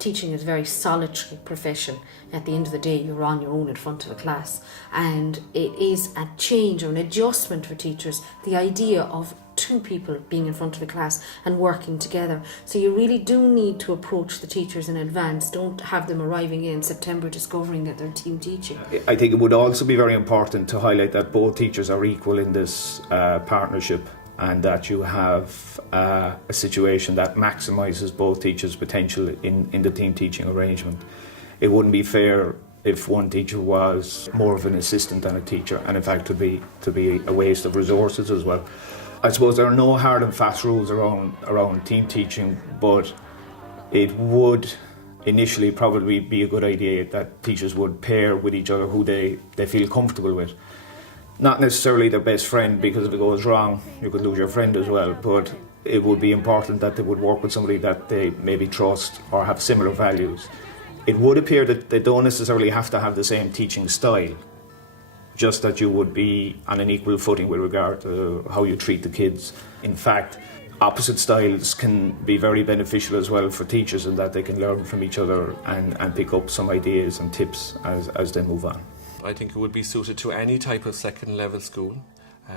teaching is a very solitary profession. At the end of the day, you're on your own in front of a class, and it is a change or an adjustment for teachers, the idea of two people being in front of a class and working together. So you really do need to approach the teachers in advance. Don't have them arriving in September discovering that they're team teaching. I think it would also be very important to highlight that both teachers are equal in this partnership, and that you have a situation that maximises both teachers' potential in the team teaching arrangement. It wouldn't be fair if one teacher was more of an assistant than a teacher, and in fact to be a waste of resources as well. I suppose there are no hard and fast rules around team teaching, but it would initially probably be a good idea that teachers would pair with each other who they feel comfortable with. Not necessarily their best friend, because if it goes wrong, you could lose your friend as well, but it would be important that they would work with somebody that they maybe trust or have similar values. It would appear that they don't necessarily have to have the same teaching style, just that you would be on an equal footing with regard to how you treat the kids. In fact, opposite styles can be very beneficial as well for teachers, in that they can learn from each other and pick up some ideas and tips as they move on. I think it would be suited to any type of second level school.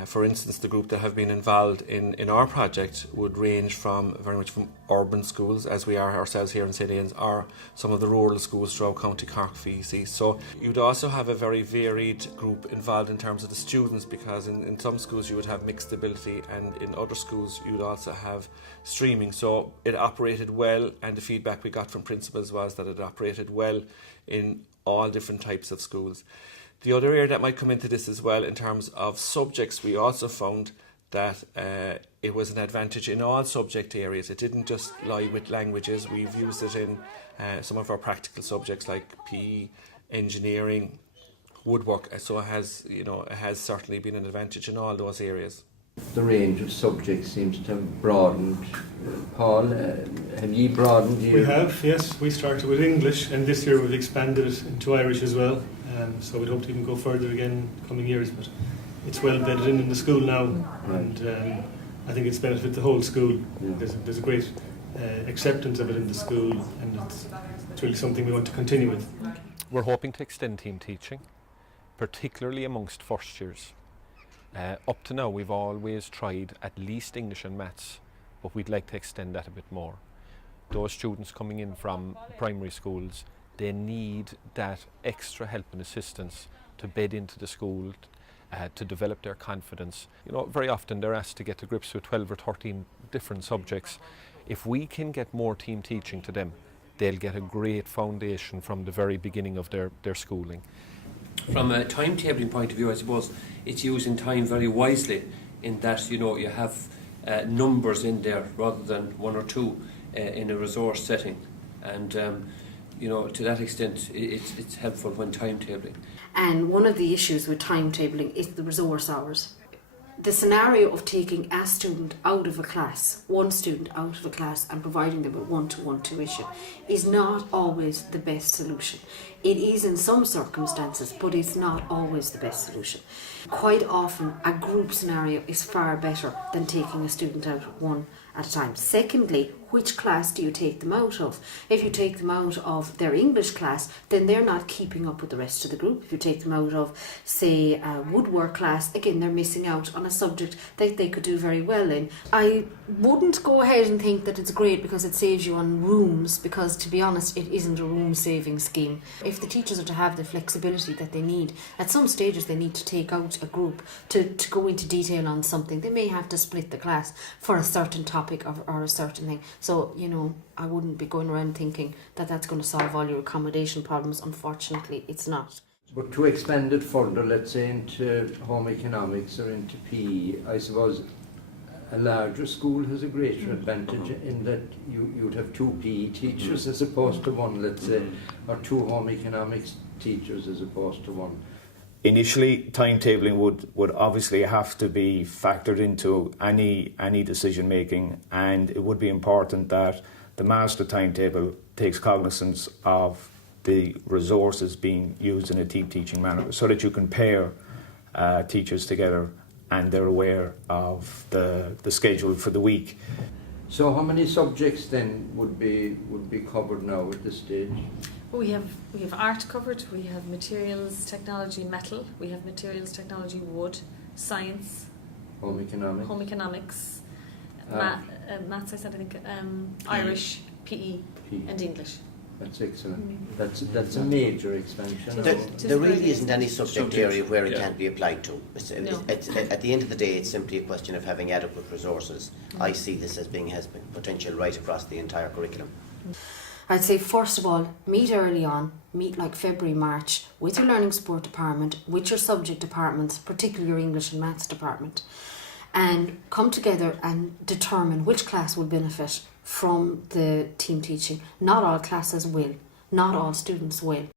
For instance, the group that have been involved in our project would range very much from urban schools, as we are ourselves here in St. Ian's, or some of the rural schools throughout County Cork VC. So you'd also have a very varied group involved in terms of the students, because in some schools you would have mixed ability, and in other schools you'd also have streaming. So it operated well, and the feedback we got from principals was that it operated well in all different types of schools. The other area that might come into this as well, in terms of subjects, we also found that it was an advantage in all subject areas. It didn't just lie with languages. We've used it in some of our practical subjects like PE, engineering, woodwork. So it has certainly been an advantage in all those areas. The range of subjects seems to have broadened. Paul, have you broadened your... We have, yes. We started with English, and this year we've expanded it into Irish as well. So we'd hope to even go further again in coming years, but it's well bedded in the school now, and I think it's benefited the whole school. There's a great acceptance of it in the school, and it's really something we want to continue with. We're hoping to extend team teaching, particularly amongst first years. Up to now we've always tried at least English and maths, but we'd like to extend that a bit more. Those students coming in from primary schools, they need that extra help and assistance to bed into the school, to develop their confidence. Very often they're asked to get to grips with 12 or 13 different subjects. If we can get more team teaching to them, they'll get a great foundation from the very beginning of their schooling. From a timetabling point of view, I suppose it's using time very wisely, in that you have numbers in there rather than one or two in a resource setting, and to that extent it's helpful when timetabling. And one of the issues with timetabling is the resource hours. The scenario of taking a student out of a class, one student out of a class, and providing them with one-to-one tuition is not always the best solution. It is in some circumstances, but it's not always the best solution. Quite often, a group scenario is far better than taking a student out one at a time. Secondly, which class do you take them out of? If you take them out of their English class, then they're not keeping up with the rest of the group. If you take them out of, say, a woodwork class, again, they're missing out on a subject that they could do very well in. I wouldn't go ahead and think that it's great because it saves you on rooms, because to be honest, it isn't a room saving scheme. If the teachers are to have the flexibility that they need, at some stages they need to take out a group to go into detail on something. They may have to split the class for a certain topic or a certain thing. So, I wouldn't be going around thinking that that's going to solve all your accommodation problems. Unfortunately, it's not. But to expand it further, let's say into home economics or into PE, I suppose a larger school has a greater advantage in that you'd have two PE teachers as opposed to one, let's say, or two home economics teachers as opposed to one. Initially, timetabling would obviously have to be factored into any decision making, and it would be important that the master timetable takes cognizance of the resources being used in a team teaching manner, so that you can pair teachers together and they're aware of the schedule for the week. So how many subjects then would be covered now at this stage? We have art covered, we have materials, technology, metal, we have materials, technology, wood, science, Home economics? home economics, Ah. maths, I said, I think, Irish, PE, P. and English. That's excellent. That's a major expansion. There- There really isn't any subject Subject, area where it yeah. can't be applied to. No. At the end of the day, it's simply a question of having adequate resources. I see this as being has potential right across the entire curriculum. I'd say first of all, meet early on, meet like February, March, with your learning support department, with your subject departments, particularly your English and Maths department, and come together and determine which class will benefit from the team teaching. Not all classes will, not all students will.